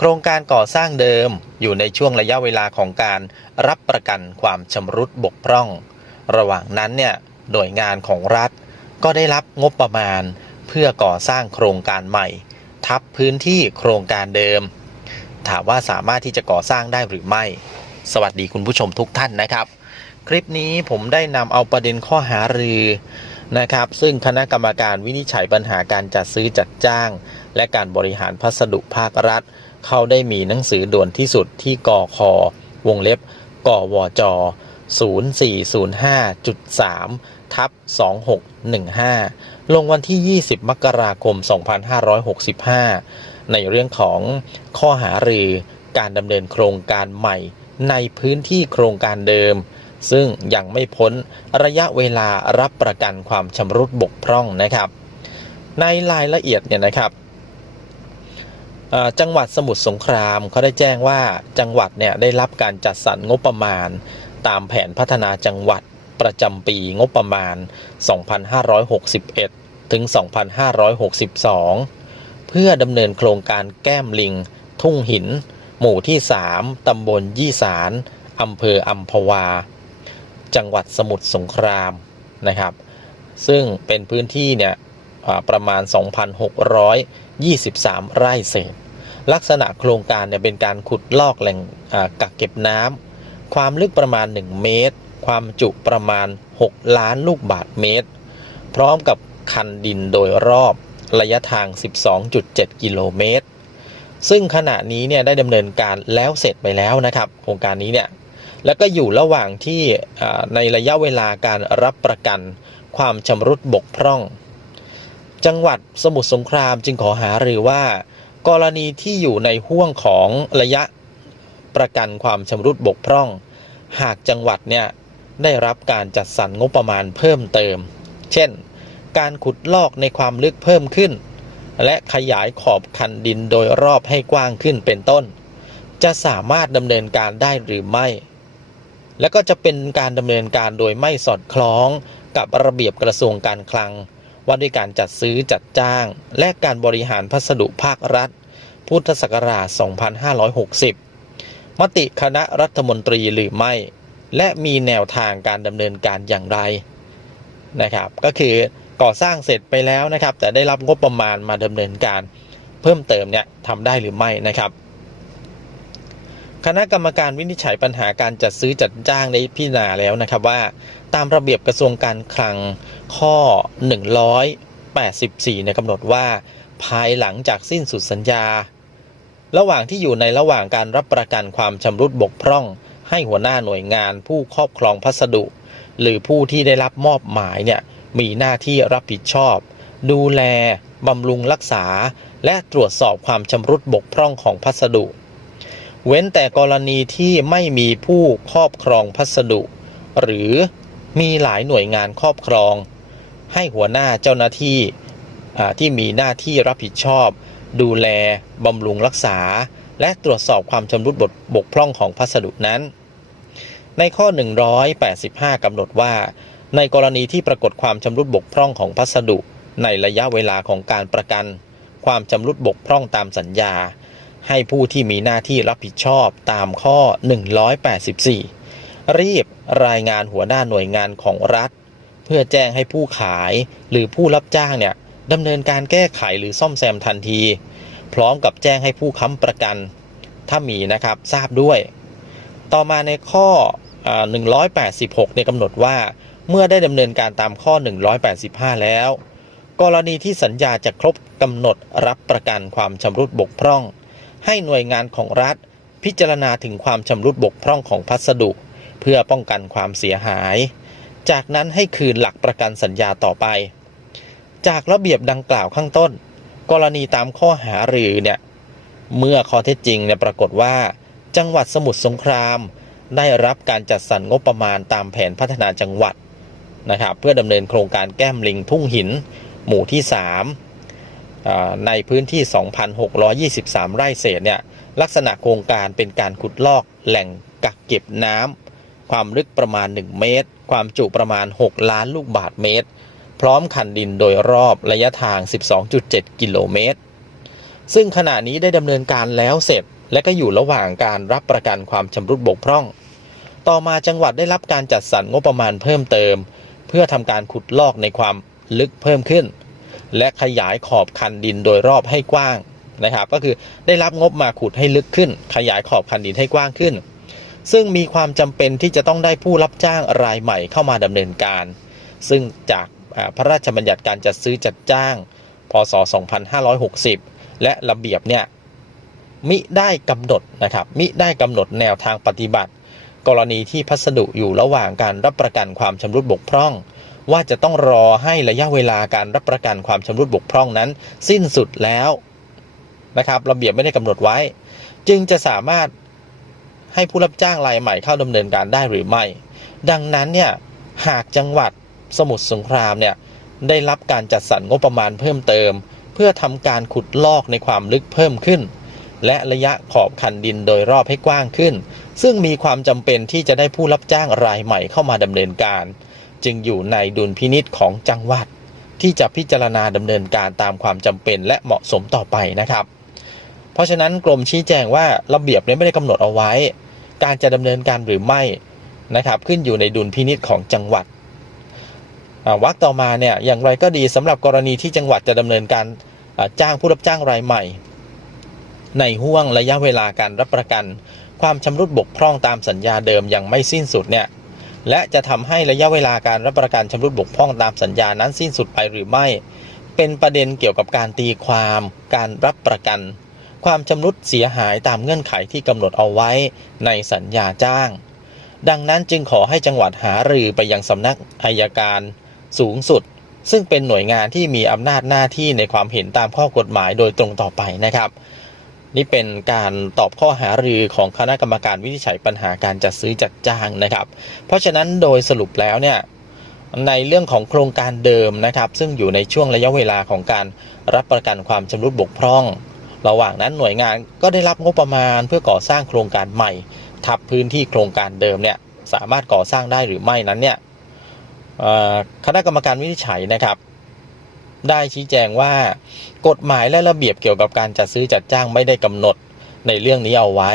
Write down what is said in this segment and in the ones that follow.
โครงการก่อสร้างเดิมอยู่ในช่วงระยะเวลาของการรับประกันความชำรุดบกพร่อง ระหว่างนั้นเนี่ยหน่วยงานของรัฐ ก็ได้รับงบประมาณ เพื่อก่อสร้างโครงการใหม่ ทับพื้นที่โครงการเดิม ถามว่าสามารถที่จะก่อสร้างได้หรือไม่ สวัสดีคุณผู้ชมทุกท่านนะครับ คลิปนี้ผมได้นำเอาประเด็นข้อหารือนะครับ ซึ่งคณะกรรมการวินิจฉัยปัญหาการจัดซื้อจัดจ้าง และการบริหารพัสดุภาครัฐ เขาได้มีหนังสือด่วนที่สุดที่กอคอวงเล็บกอวจ0405.3ทับ2615 ลงวันที่ 20 มกราคม 2565 ในเรื่องของข้อหารือการดำเนินโครงการใหม่ในพื้นที่โครงการเดิม ซึ่งยังไม่พ้นระยะเวลารับประกันความชำรุดบกพร่องนะครับ ในรายละเอียดเนี่ยนะครับ จังหวัดสมุทรสงครามเขาได้แจ้งว่าจังหวัดเนี่ยได้รับการจัดสรรงบประมาณ ตามแผนพัฒนาจังหวัดประจำปีงบประมาณ 2561 ถึง 2562 เพื่อดำเนินโครงการแก้มลิง ทุ่งหิน หมู่ที่ 3 ตำบลยี่สารอำเภออัมพวา จังหวัดสมุทรสงครามนะครับ ซึ่งเป็นพื้นที่เนี่ยประมาณ 2,600 23 ไร่เศษ ลักษณะโครงการเนี่ยเป็นการขุดลอกแหล่งกักเก็บน้ำ ความลึกประมาณ 1 เมตร ความจุประมาณ 6 ล้านลูกบาทเมตร พร้อมกับคันดินโดยรอบระยะทาง 12.7 กิโลเมตร ซึ่งขณะนี้เนี่ยได้ดำเนินการแล้วเสร็จไปแล้วนะครับ โครงการนี้เนี่ยแล้วก็อยู่ระหว่างที่ในระยะเวลาการรับประกันความชำรุดบกพร่อง จังหวัดสมุทรสงครามจึงขอหารือว่า กรณีที่อยู่ในห่วงของระยะประกันความชำรุดบกพร่อง หากจังหวัดเนี่ยได้รับการจัดสรรงบประมาณเพิ่มเติม เช่น การขุดลอกในความลึกเพิ่มขึ้น และขยายขอบคันดินโดยรอบให้กว้างขึ้นเป็นต้น จะสามารถดำเนินการได้หรือไม่ และก็จะเป็นการดำเนินการโดยไม่สอดคล้องกับระเบียบกระทรวงการคลัง ว่าด้วยการจัดซื้อจัดจ้าง และการบริหารพัสดุภาครัฐ พุทธศักราช 2560 มติคณะรัฐมนตรีหรือไม่ และมีแนวทางการดำเนินการอย่างไรนะครับก็คือก่อสร้างเสร็จไปแล้วนะครับ แต่ได้รับงบประมาณมาดำเนินการเพิ่มเติมเนี่ยทำได้หรือไม่นะครับ คณะกรรมการวินิจฉัยปัญหาการจัดซื้อจัดจ้างได้พิจารณาแล้วนะครับว่า ตามระเบียบกระทรวงการคลัง ข้อ 184เนี่กำหนดว่า ภายหลังจากสิ้นสุดสัญญา ระหว่างที่อยู่ในระหว่างการรับประกันความชำรุดบกพร่อง ให้หัวหน้าหน่วยงานผู้ครอบครองพัสดุ หรือผู้ที่ได้รับมอบหมายเนี่ยมีหน้าที่รับผิดชอบ ดูแลบำรุงรักษา และตรวจสอบความชำรุดบกพร่องของพัสดุ เว้นแต่กรณีที่ไม่มีผู้ครอบครองพัสดุ หรือมีหลายหน่วยงานครอบครอง ให้หัวหน้าเจ้าหน้าที่ที่มีหน้าที่รับผิดชอบ ดูแลบำรุงรักษา และตรวจสอบความชำรุดบบกพร่องของพัสดุนั้น ในข้อ 185 กำหนดว่า ในกรณีที่ปรากฏความชำรุดบกพร่องของพัสดุ ในระยะเวลาของการประกัน ความชำรุดบกพร่องตามสัญญา ให้ผู้ที่มีหน้าที่รับผิดชอบตามข้อ 184 รีบรายงานหัวหน้าหน่วยงานของรัฐ เพื่อแจ้งให้ผู้ขายหรือผู้รับจ้างเนี่ยดำเนินการแก้ไขหรือซ่อมแซมทันที พร้อมกับแจ้งให้ผู้ค้ำประกัน ถ้ามีนะครับทราบด้วย ต่อมาในข้อ 186เนี่ยกำหนดว่า เมื่อได้ดำเนินการตามข้อ 185 แล้ว กรณีที่สัญญาจะครบกำหนดรับประกันความชำรุดบกพร่อง ให้หน่วยงานของรัฐ พิจารณาถึงความชำรุดบกพร่องของพัสดุ เพื่อป้องกันความเสียหาย จากนั้นให้คืนหลักประกันสัญญาต่อไป จากระเบียบดังกล่าวข้างต้น กรณีตามข้อหารือเนี่ยเมื่อข้อเท็จจริงเนี่ยปรากฏว่า จังหวัดสมุทรสงคราม ได้รับการจัดสรรงบประมาณตามแผนพัฒนาจังหวัดนะครับเพื่อดำเนินโครงการแก้มลิงทุ่งหิน หมู่ที่ 3 ในพื้นที่ 2,623 ไร่เศษเนี่ยลักษณะโครงการเป็นการขุดลอกแหล่งกักเก็บน้ำ ความลึกประมาณ 1 เมตร ความจุประมาณ 6 ล้านลูกบาทเมตร พร้อมคันดินโดยรอบระยะทาง 12.7 กิโลเมตร ซึ่งขณะนี้ได้ดำเนินการแล้วเสร็จ และก็อยู่ระหว่างการรับประกันความชำรุดบกพร่อง ต่อมาจังหวัดได้รับการจัดสรรงบประมาณเพิ่มเติม เพื่อทำการขุดลอกในความลึกเพิ่มขึ้น และขยายขอบคันดินโดยรอบให้กว้างนะครับก็คือได้รับงบมาขุดให้ลึกขึ้น ขยายขอบคันดินให้กว้างขึ้น ซึ่งมีความจำเป็นที่จะต้องได้ผู้รับจ้างรายใหม่เข้ามาดำเนินการ ซึ่งจากพระราชบัญญัติการจัดซื้อจัดจ้าง พศ 2560 และระเบียบเนี่ยมิได้กำหนดนะครับมิได้กำหนดแนวทางปฏิบัติ กรณีที่พัสดุอยู่ระหว่างการรับประกันความชำรุดบกพร่อง ว่าจะต้องรอให้ระยะเวลาการรับประกันความชำรุดบกพร่องนั้น สิ้นสุดแล้วนะครับระเบียบไม่ได้กำหนดไว้ จึงจะสามารถ ให้ผู้รับจ้างรายใหม่เข้าดำเนินการได้หรือไม่ ดังนั้นเนี่ยหากจังหวัดสมุทรสงครามเนี่ยได้รับการจัดสรรงบประมาณเพิ่มเติม เพื่อทำการขุดลอกในความลึกเพิ่มขึ้น และระยะขอบคันดินโดยรอบให้กว้างขึ้น ซึ่งมีความจำเป็นที่จะได้ผู้รับจ้างรายใหม่เข้ามาดำเนินการ จึงอยู่ในดุลพินิษของจังหวัด ที่จะพิจารณาดำเนินการตามความจำเป็นและเหมาะสมต่อไปนะครับ เพราะฉะนั้นกรมชี้แจงว่าระเบียบนี้ไม่ได้กำหนดเอาไว้ การจะดำเนินการหรือไม่นะครับขึ้นอยู่ในดุลพินิษของจังหวัดวรรคต่อมาเนี่ยอย่างไรก็ดีสำหรับกรณีที่จังหวัดจะดำเนินการจ้างผู้รับจ้างรายใหม่ ในห่วงระยะเวลาการรับประกัน ความชำรุดบกพร่องตามสัญญาเดิมยังไม่สิ้นสุดเนี่ยและจะทำให้ระยะเวลาการรับประกันชำรุดบกพร่องตามสัญญานั้นสิ้นสุดไปหรือไม่ เป็นประเด็นเกี่ยวกับการตีความการรับประกัน ความชำรุดเสียหายตามเงื่อนไขที่กำหนดเอาไว้ในสัญญาจ้าง ดังนั้นจึงขอให้จังหวัดหารือไปยังสำนักอายการสูงสุด ซึ่งเป็นหน่วยงานที่มีอำนาจหน้าที่ในความเห็นตามข้อกฎหมายโดยตรงต่อไปนะครับ นี่เป็นการตอบข้อหารือของคณะกรรมการวินิจฉัยปัญหาการจัดซื้อจัดจ้างนะครับ เพราะฉะนั้นโดยสรุปแล้วเนี่ยในเรื่องของโครงการเดิมนะครับ ซึ่งอยู่ในช่วงระยะเวลาของการรับประกันความชำรุดบกพร่อง ระหว่างนั้นหน่วยงานก็ได้รับงบประมาณเพื่อก่อสร้างโครงการใหม่ ทับพื้นที่โครงการเดิมเนี่ยสามารถก่อสร้างได้หรือไม่นั้นเนี่ยคณะกรรมการวินิจฉัยนะครับ ได้ชี้แจงว่ากฎหมายและระเบียบเกี่ยวกับการจัดซื้อจัดจ้างไม่ได้กำหนดในเรื่องนี้เอาไว้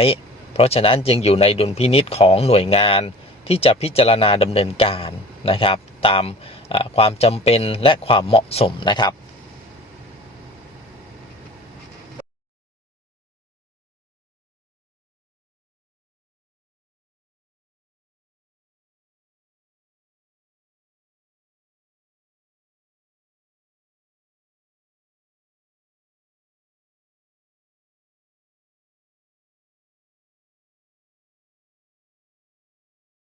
เพราะฉะนั้นจึงอยู่ในดุลพินิษของหน่วยงานที่จะพิจารณาดำเนินการนะครับ ตามความจำเป็นและความเหมาะสมนะครับ